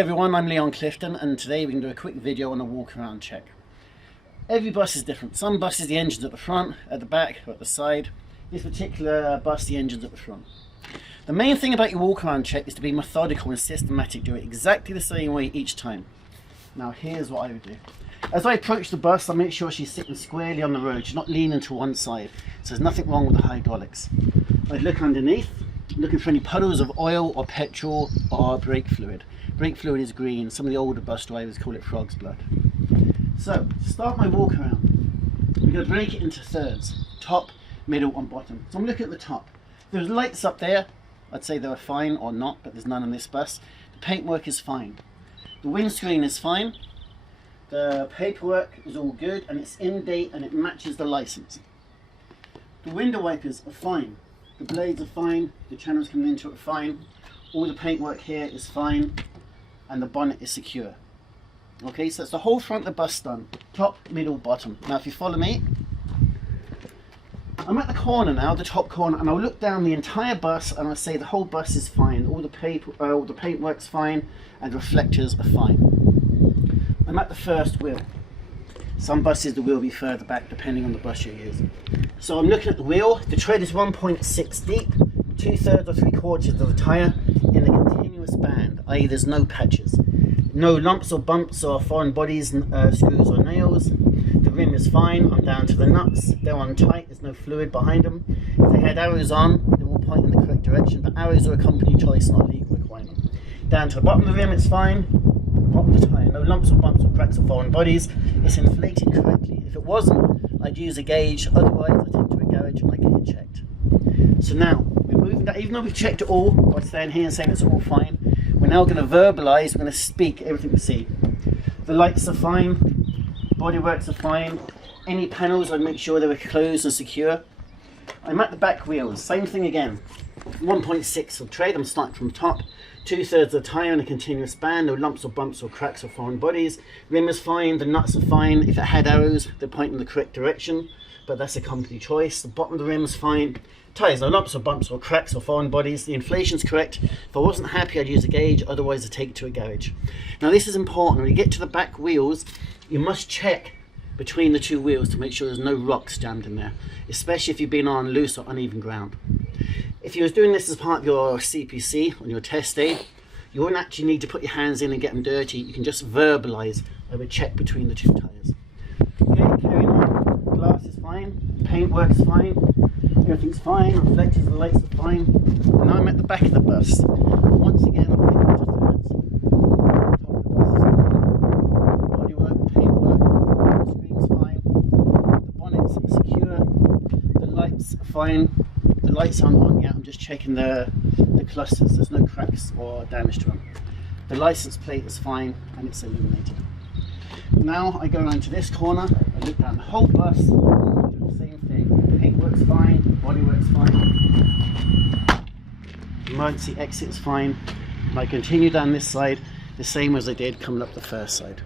everyone, I'm Leon Clifton, and today we can do a quick video on a walk around check. Every bus is different. Some buses the engine's at the front, at the back, or at the side. This particular bus the engine's at the front. The main thing about your walk around check is to be methodical and systematic. Do it exactly the same way each time. Now here's what I would do. As I approach the bus, I make sure she's sitting squarely on the road. She's not leaning to one side, so there's nothing wrong with the hydraulics. I'd look underneath, looking for any puddles of oil or petrol or brake fluid. Brake fluid is green. Some of the older bus drivers call it frog's blood. So, to start my walk around, we're going to break it into thirds: top, middle and bottom. So I'm looking at the top. There's lights up there. I'd say they were fine or not, but there's none on this bus. The paintwork is fine. The windscreen is fine. The paperwork is all good and it's in date and it matches the license. The window wipers are fine. The blades are fine. The channels coming into it are fine. All the paintwork here is fine. And the bonnet is secure. Okay, so that's the whole front of the bus done. Top, middle, bottom. Now if you follow me, I'm at the corner now, the top corner, and I'll look down the entire bus and I'll say the whole bus is fine. All the paintwork's fine and the reflectors are fine. I'm at the first wheel. Some buses the wheel will be further back depending on the bus you're using. So I'm looking at the wheel. The tread is 1.6 deep, 2/3 or 3/4 of the tyre in a continuous band, i.e. there's no patches. No lumps or bumps or foreign bodies, screws or nails. The rim is fine. I'm down to the nuts. They're on tight. There's no fluid behind them. If they had arrows on, they will point in the correct direction, but arrows are a company choice, not a legal requirement. Down to the bottom of the rim, it's fine. Bottom of the tyre, no lumps or bumps or cracks or foreign bodies. It's inflated correctly. If it wasn't, I'd use a gauge. Otherwise, I'd take it to a garage and I'd get it checked. So now, we're moving that. Even though we've checked it all by staying here and saying it's all fine, we're now going to verbalise, we're going to speak everything we see. The lights are fine, bodyworks are fine, any panels I'd make sure they were closed and secure. I'm at the back wheels, same thing again. 1.6 of tread, I'm starting from top. 2/3 of the tyre in a continuous band, no lumps or bumps or cracks or foreign bodies. Rim is fine, the nuts are fine. If it had arrows, they're pointing in the correct direction, but that's a company choice. The bottom of the rim is fine. Tyres, no lumps or bumps or cracks or foreign bodies. The inflation's correct. If I wasn't happy, I'd use a gauge, otherwise I'd take it to a garage. Now this is important. When you get to the back wheels, you must check between the two wheels to make sure there's no rocks jammed in there, especially if you've been on loose or uneven ground. If you was doing this as part of your CPC on your test day, you wouldn't actually need to put your hands in and get them dirty. You can just verbalise. I would check between the two tyres. Okay, carrying on. Glass is fine. Paintwork is fine. Everything's fine. Reflectors and lights are fine. And now I'm at the back of the bus. Once again, I'll break it into thirds. Top of the bus is fine. Bodywork, paintwork, the screen's fine. The bonnet's secure. The lights are fine. The lights aren't on yet. I'm just checking the clusters. There's no cracks or damage to them. The license plate is fine and it's illuminated. Now I go around to this corner. I look down the whole bus. Do the same thing. Paintwork's fine. Bodywork's fine. Emergency exit's fine. And I continue down this side the same as I did coming up the first side.